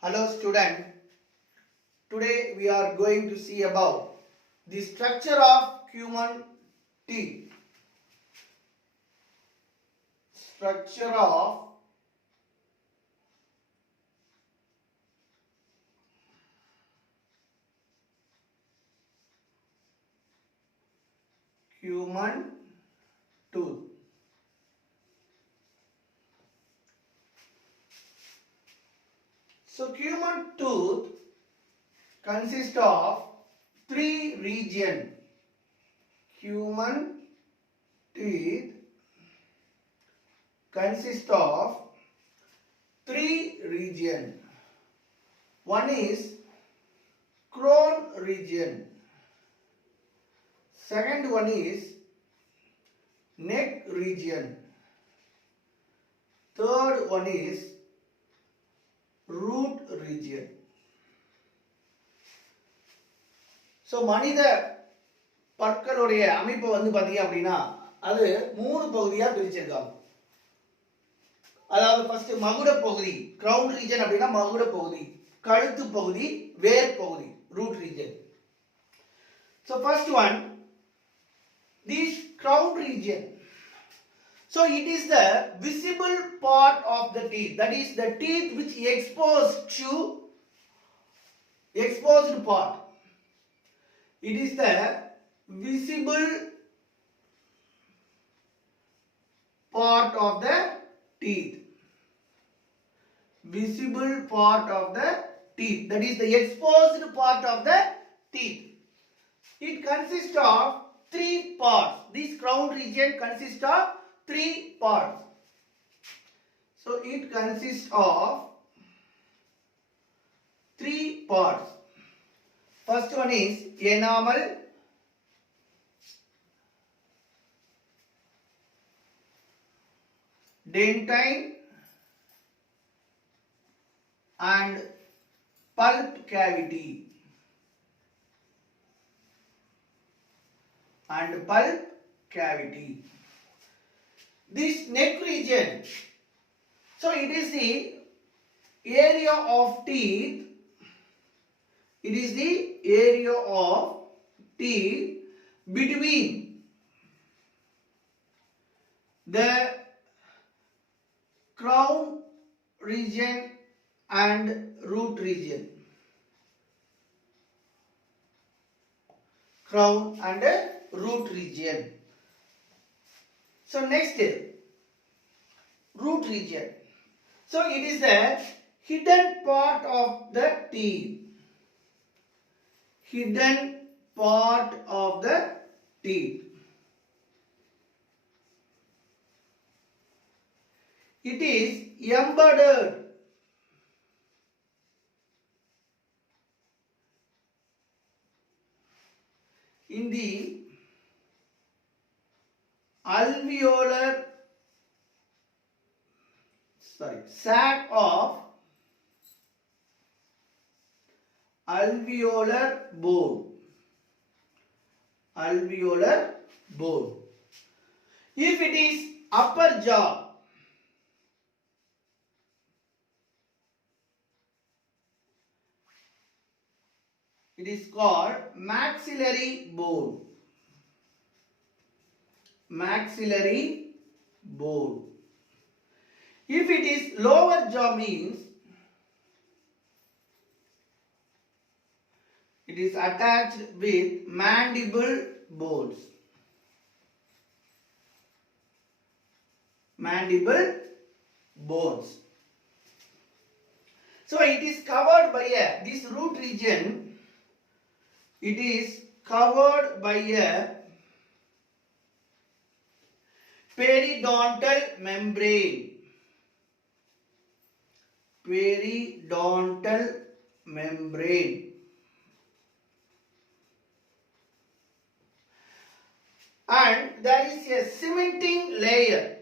Hello student, today we are going to see about the structure of human teeth. Structure of human tooth. So human tooth consists of three regions. Human teeth consist of three regions. One is crown region. Second one is neck region. Third one is root region. So மனித பற்களுடைய அமைப்பு பார்த்தீங்க அப்படின்னா அது மூணு பகுதியாக பிரிச்சிருக்காங்க. அதாவது ஃபர்ஸ்ட் மகுட பகுதி, கிரவுன் ரீஜன் அப்படின்னா மகுட பகுதி, கழுத்து பகுதி, வேர் பகுதி, root region. So first one, this crown region. So it is the visible part of the teeth, that is the teeth which exposed part. It is the visible part of the teeth. Visible part of the teeth, that is the exposed part of the teeth. It consists of three parts. This crown region consists of three parts. So it consists of three parts. First one is enamel, dentine and pulp cavity. This neck region, so it is the area of teeth. It is the area of teeth between the crown region and root region. Crown and root region. So next, root region. So it is the hidden part of the teeth. Hidden part of the teeth. It is embedded in the sac of alveolar bone. If it is upper jaw, it is called maxillary bone. If it is lower jaw, means it is attached with mandible bones. So it is covered by this root region. It is covered by a periodontal membrane. And there is a cementing layer.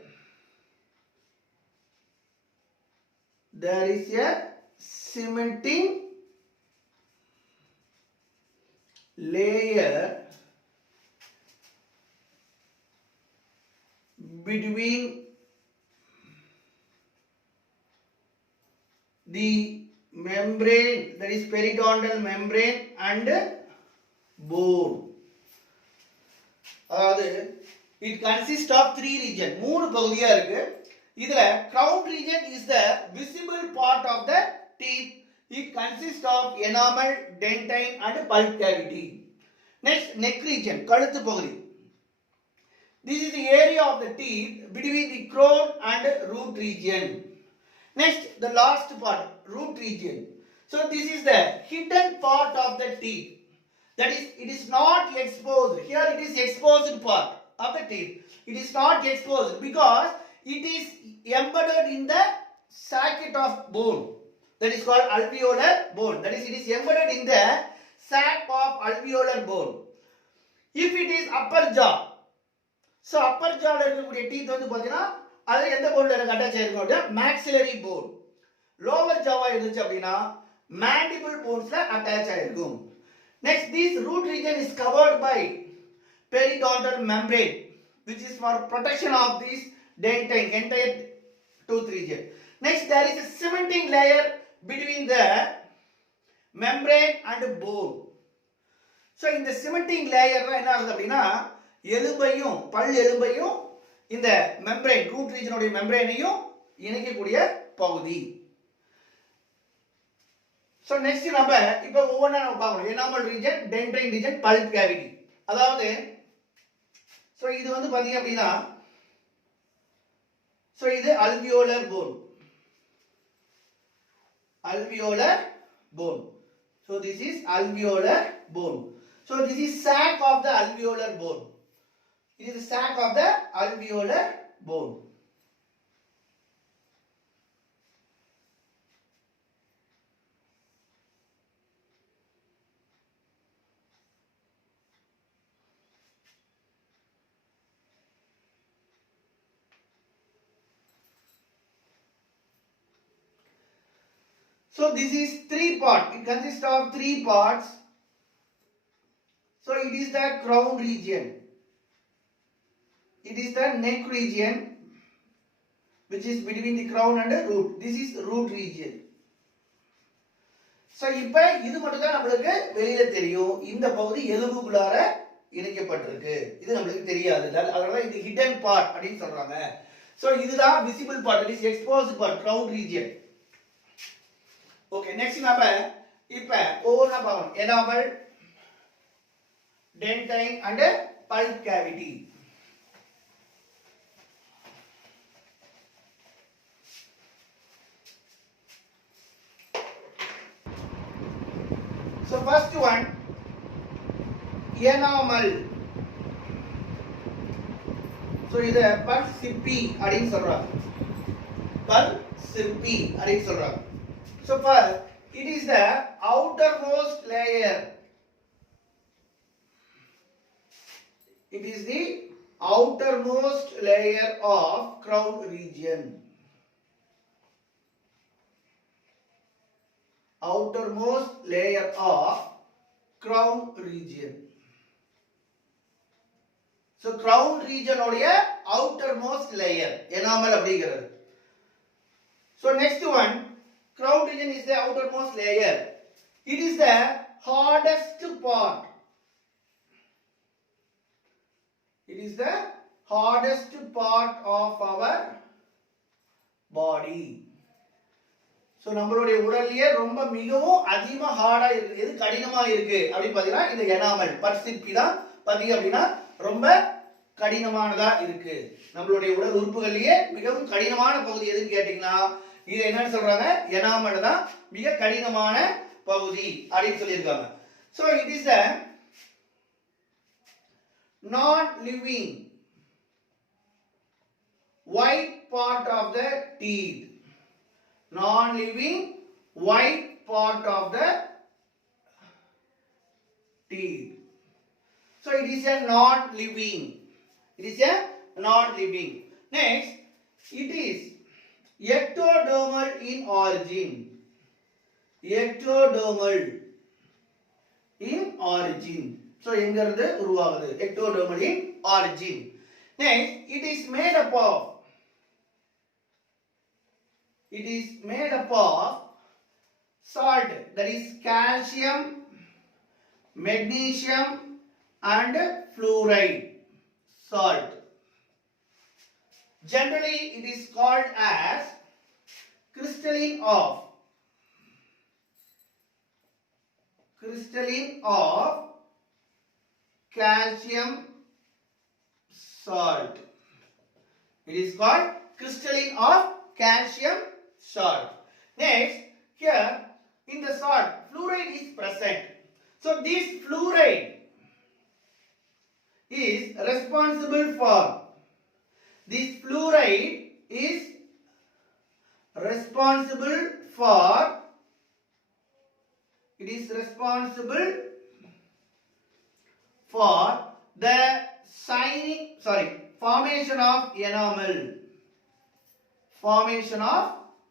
Between the membrane, that is periodontal membrane and bone. அதாவது it consists of three region, மூணு பகுதியா இருக்கு. இதுல crown region is the visible part of the teeth. It consists of enamel, dentine and pulp cavity. Next, neck region, கழுத்து பகுதி. This is the area of the teeth between the crown and root region. Next, the last part, root region. So this is the hidden part of the teeth. That is, it is not exposed. Here it is exposed part of the teeth. It is not exposed because it is embedded in the sacket of bone. That is called alveolar bone. That is, it is embedded in the sac of alveolar bone. If it is upper jaw, so upper jaw la irukkudiya teeth vandu pathina adu endha bone la attach aayirukku appadina maxillary bone. Lower jaw irundhuchu appadina mandible bones la attach aayirukkum. Next, this root region is covered by periodontal membrane, which is for protection of this dentine, entire tooth region. Next, there is a cementing layer between the membrane and bone. So, in the cementing layer என்ன ஆகுது அப்படின்னா எலும்பையும் பல் எலும்பையும் இந்த membrane, root region உடைய membraneையும் இணைக்கக்கூடிய பகுதி. So, next நம்ம இப்போ ஒவ்வொன்றா நம்ம பார்க்கணும். enamel region, dentine region, pulp cavity. அதாவது so இது வந்து பாத்தீங்க அப்படின்னா so இது alveolar bone. Alveolar bone. So this is alveolar bone. So this is sac of the alveolar bone. It is the sac of the alveolar bone. So this is three parts. It consists of three parts. So it is the crown region. It is the neck region, which is between the crown and the root. This is root region. So இப்போ இது மட்டும் தான் நமக்கு வெளியில தெரியும். இந்த பகுதி எலும்புக்குள்ளார இணைக்கப்பட்டிருக்கு. இது நமக்கு தெரியாது. அதனால இது hidden part அப்படினு சொல்றாங்க. So இதுதான் visible part, it is exposed part, crown region. Okay, next நம்ம இப்போ ஒவ்வொன்றா பார்க்கணும். enamel, dentine and pulp cavity. So first one, enamel. So இத பல் சிப்பி அப்படினு சொல்றாங்க. பல் சிப்பி அப்படினு சொல்றாங்க. So first, it is the outermost layer. It is the outermost layer of crown region. Outermost layer of crown region. So crown region உடைய outermost layer enamel அப்படிங்கிறது. So next one, crown region is the outermost layer. It is the hardest part. It is the hardest part of our body. So நம்மளுடைய உடல்லையே ரொம்ப மிகவும் அதிகமா ஹார்டா இருக்கு, எது கடினமா இருக்கு அப்படி பாத்தீங்கன்னா இந்த enamel பற்சிப்பி தான் பாத்தீங்க அப்படின்னா ரொம்ப கடினமானதா இருக்கு. நம்மளுடைய உடல் உறுப்புகளிலேயே மிகவும் கடினமான பகுதி எதுன்னு கேட்டீங்கன்னா இது என்னன்னு சொல்றாங்க, enamel தான் மிக கடினமான பகுதி அப்படின்னு சொல்லியிருக்காங்க. So it is the non-living white part of the teeth. Non-living white part of the teeth. So it is a non-living. It is a non-living. Next, it is ectodermal in origin. Ectodermal in origin. So எங்க இருந்து உருவாகுது? Ectodermal in origin. Next, it is made up of that is calcium, magnesium and fluoride salt. Generally it is called as crystalline of calcium salt. It is called crystalline of calcium salt. Next, here in the salt, fluoride is present. So this fluoride is responsible for the formation of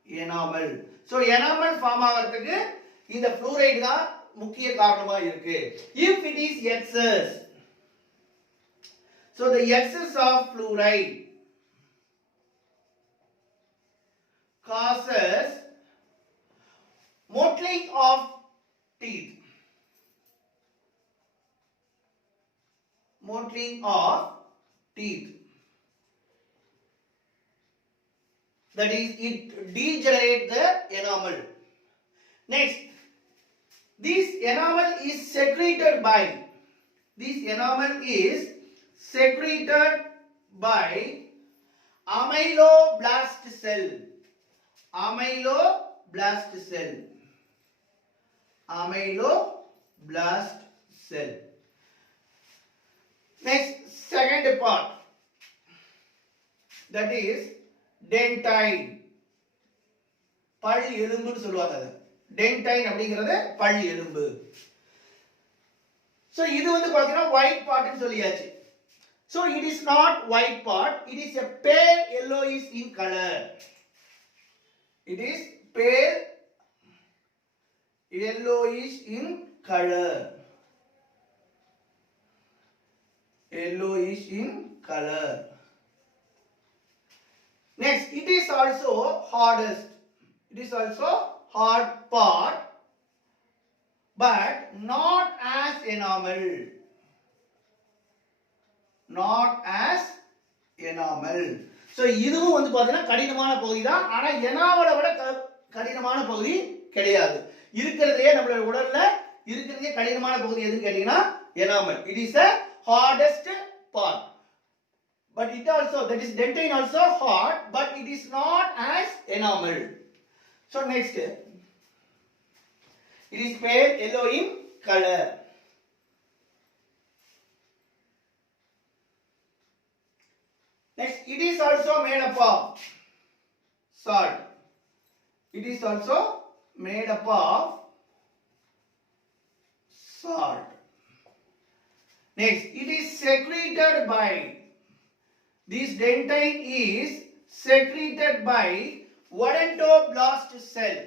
enamel. So enamel form ஆகிறதுக்கு இந்த fluoride தான் முக்கிய காரணமா இருக்கு. If it is excess, so the excess of fluoride causes mottling of teeth. That is, it degenerates the enamel. Next, this enamel is secreted by amyloblast cell. Next, second part, that is dentine. பல் எலும்புன்னு சொல்லுவாங்க. dentine அப்படிங்கிறது பல் எலும்பு. So இது வந்து பாத்தீங்கன்னா white part ன்னு சொல்லியாச்சு. So it is not white part, it is a pale yellowish in color. It is pale yellowish in color. Next, it is also hardest. It is also hard part, but not as enamel. So இதுவும் வந்து பாத்தீங்கன்னா கடினமான பகுதி தான். ஆனா எனாமலை விட கடினமான பகுதி கிடையாது. இருக்கிறதுலயே நம்மளோட உடல்ல இருக்கிறதுலயே கடினமான பகுதி எதுன்னு கேட்டீங்கன்னா enamel. It is the hardest part. But it also, that is dentine also hard, but it is not as enamel. So next, it is pale yellow in color. Next, it is also made up of salt. Next, it is secreted by, this dentine is secreted by odontoblast cell.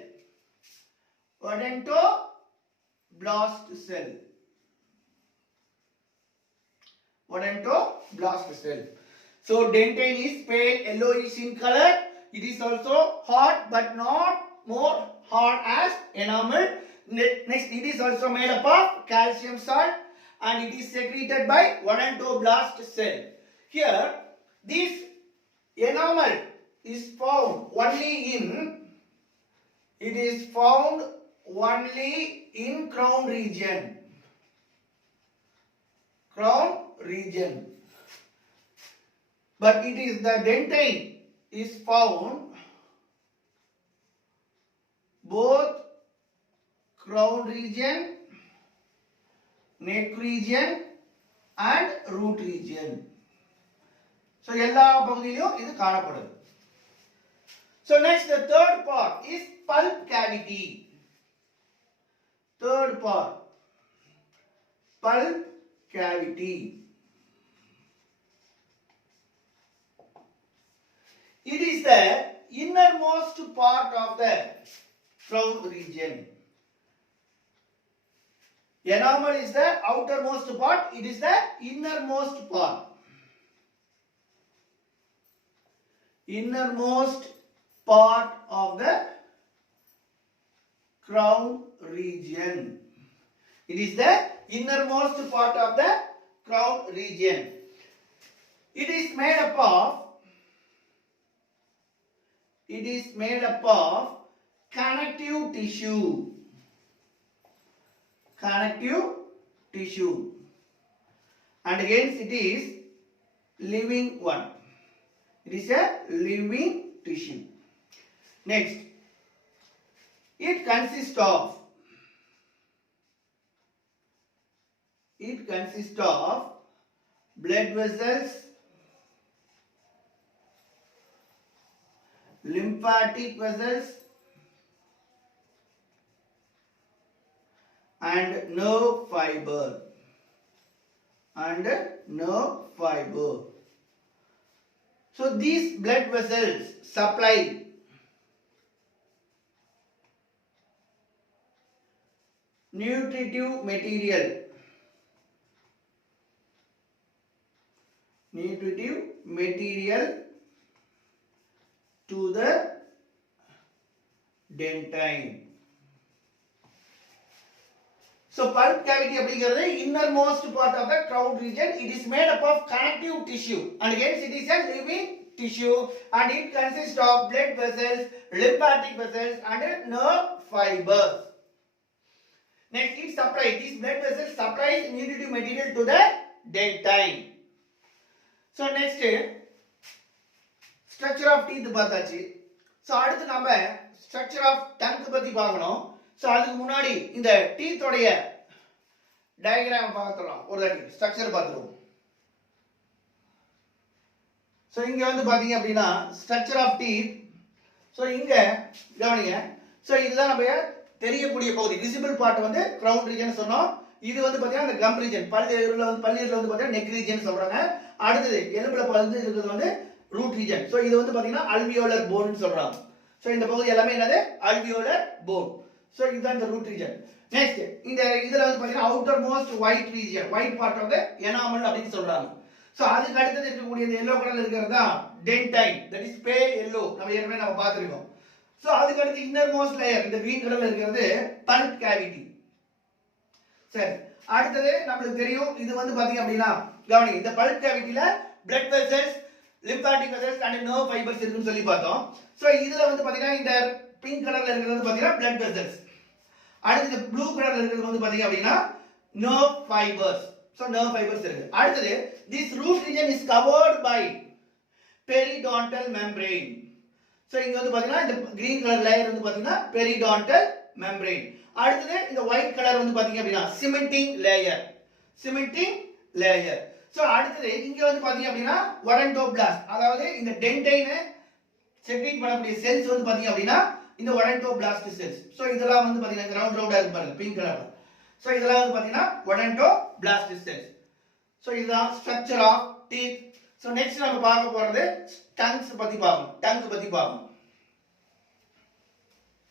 So dentine is pale yellowish in color. It is also hard but not more hard as enamel. Next, it is also made up of calcium salt and it is secreted by odontoblast cell. Here, this enamel is found only in crown region. But it is the dentine is found both crown region, neck region and root region. So எல்லா பகுதியிலும் இது காணப்படுது. So next, the third part is pulp cavity. It is the innermost part of the crown region. Enamel is the outermost part, it is the innermost part. Of the crown region. It is the innermost part of the crown region. It is made up of connective tissue. And hence it is living one. It is a living tissue. Next, it consists of blood vessels, lymphatic vessels, and nerve fiber. So these blood vessels supply nutritive material to the dentine. So pulp cavity அப்படிங்கிறது innermost part of the crown region. It is made up of connective tissue and hence it is a living tissue and it consists of blood vessels, lymphatic vessels and nerve fibers. Next, these blood vessels supplies nutritive material to the dentine. So next, structure of teeth பார்த்தாச்சு. So அடுத்து நாம structure of tongue பத்தி பார்க்கணும். So அதுக்கு முன்னாடி இந்த டீத் உடைய டயகிராம் பார்த்துறோம். ஒரு வாட்டி ஸ்ட்ரக்சர் பார்த்துருவோம். So இங்க வந்து பாத்தீங்க அப்படினா structure of teeth. So இங்க கவனிங்க. So இதுதான் நம்ம தெரியக்கூடிய பகுதி. விசிபிள் பார்ட் வந்து crown region சொன்னோம். இது வந்து பாத்தீங்கன்னா அந்த கம் ரீஜன். பல்லீரல வந்து பாத்தீங்கன்னா நெக் ரீஜன் சொல்றாங்க. அடுத்து எலும்புல பழுது இருக்குது வந்து ரூட் ரீஜன். So இது வந்து பாத்தீங்கன்னா alveolar bone சொல்றாங்க. So இந்த பகுதி எல்லாமே என்னது alveolar bone. So இதுதான் the root region. Next, இந்த இதுல வந்து பாத்தீங்கன்னா outermost white region, white part of the enamel அப்படினு சொல்றாங்க. So அதுக்கு அடுத்து இருக்கக்கூடிய இந்த yellow கலர்ல இருக்கிறது தான் dentine, that is pale yellow. நம்ம ஏற்கனவே நம்ம பார்த்திருக்கோம். So அதுக்கு அடுத்து innermost layer இந்த green கலர்ல இருக்கிறது pulp cavity. சரி, அடுத்து நமக்கு தெரியும் இது வந்து பாத்தீங்க அப்படினா கவனிங்க இந்த pulp cavityல blood vessels, lymphatic vessels and nerve fibers இருக்குன்னு சொல்லி பார்த்தோம். So இதுல வந்து பாத்தீங்கன்னா இந்த pink கலர்ல இருக்கிறது வந்து பாத்தீங்கன்னா blood vessels. அடுத்து இந்த ப்ளூ கலர்ல இருக்கிறது வந்து பாத்தீங்க அப்படினா nerve fibers. So nerve fibers இருக்கு. அடுத்து this root region is covered by periodontal membrane. So இங்க வந்து பாத்தீங்கன்னா இந்த green color layer வந்து பாத்தீங்கன்னா periodontal membrane. அடுத்து இந்த white color வந்து பாத்தீங்க அப்படினா cementing layer. So அடுத்து இங்க வந்து பாத்தீங்க அப்படினா odontoblast, அதாவது இந்த டென்டைனை செக்ரீட் பண்ணக்கூடிய செல்ஸ் வந்து பாத்தீங்க அப்படினா இந்த odontoblast cells. So இதெல்லாம் வந்து பாத்தீங்கன்னா ரவுண்ட் ரவுண்டா இருக்கு பாருங்க பிங்க் கலர்ல. So இதெல்லாம் வந்து பாத்தீங்கன்னா odontoblast cells. So இதுதான் structure of teeth. So next நம்ம பார்க்க போறது tongue பத்தி பார்ப்போம்.